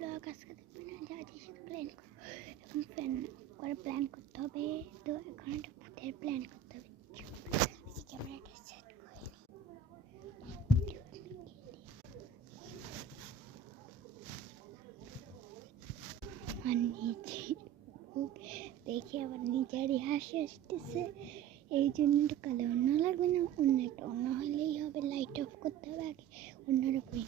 Blog আজকে দেখবেন না, যা সাথে প্ল্যান করবো এবং প্ল্যান করে প্ল্যান করতে হবে। তো এখন একটা ভূতের প্ল্যান করতে হবে। ক্যামেরাটা সেট করে আর নিজে দেখে আবার নিজেরই হাসি আসতেছে, এই জন্য একটু কালে অন্য লাগবে না, অন্য একটা অন্য হলেই হবে। লাইট অফ করতে হবে আগে, অন্যরকম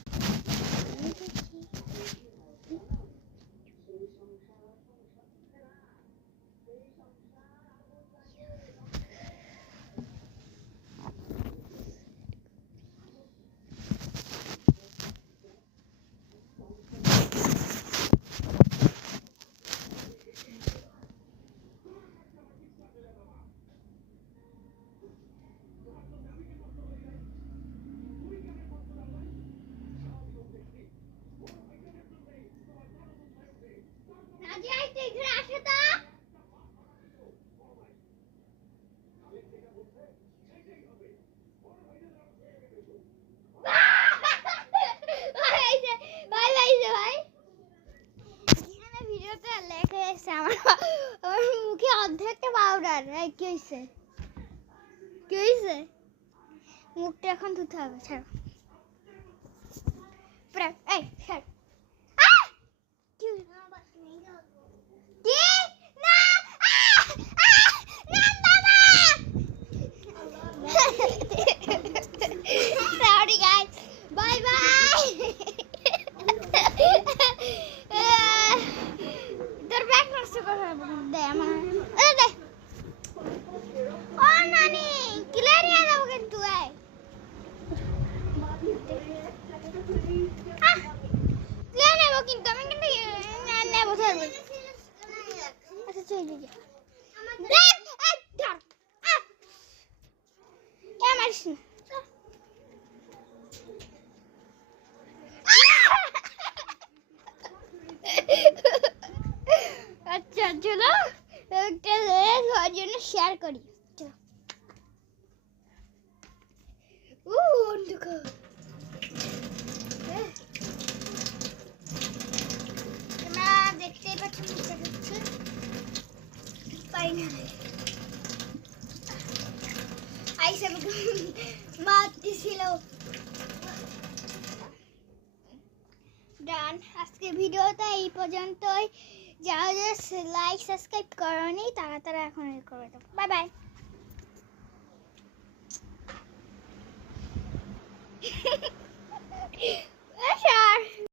আমার মুখে অর্ধেকটা পাউডার। কি হয়েছে কি হয়েছে? মুখটা এখন ধুতে হবে। ছাড়ো এই ছাড়। Sorry guys, bye bye. তোর ব্যাগ নষ্ট করে দে আমার, দে ও নানি কিলে নিয়ে যাবো কিন্তু কিলে নেবো কিন্তু আমি কিন্তু নেবো। আচ্ছা চল দিদি মারিস না। আচ্ছা চলো একটা সবার জন্য শেয়ার করি। অন্ধকার তোমরা দেখতেই পাচ্ছ, নিচে হচ্ছে পাই না আইসা মারতেছিল। ডান, আজকে ভিডিওটা এই পর্যন্তই। যারা লাইক সাবস্ক্রাইব করনি তারা এখন করে দাও। Bye bye.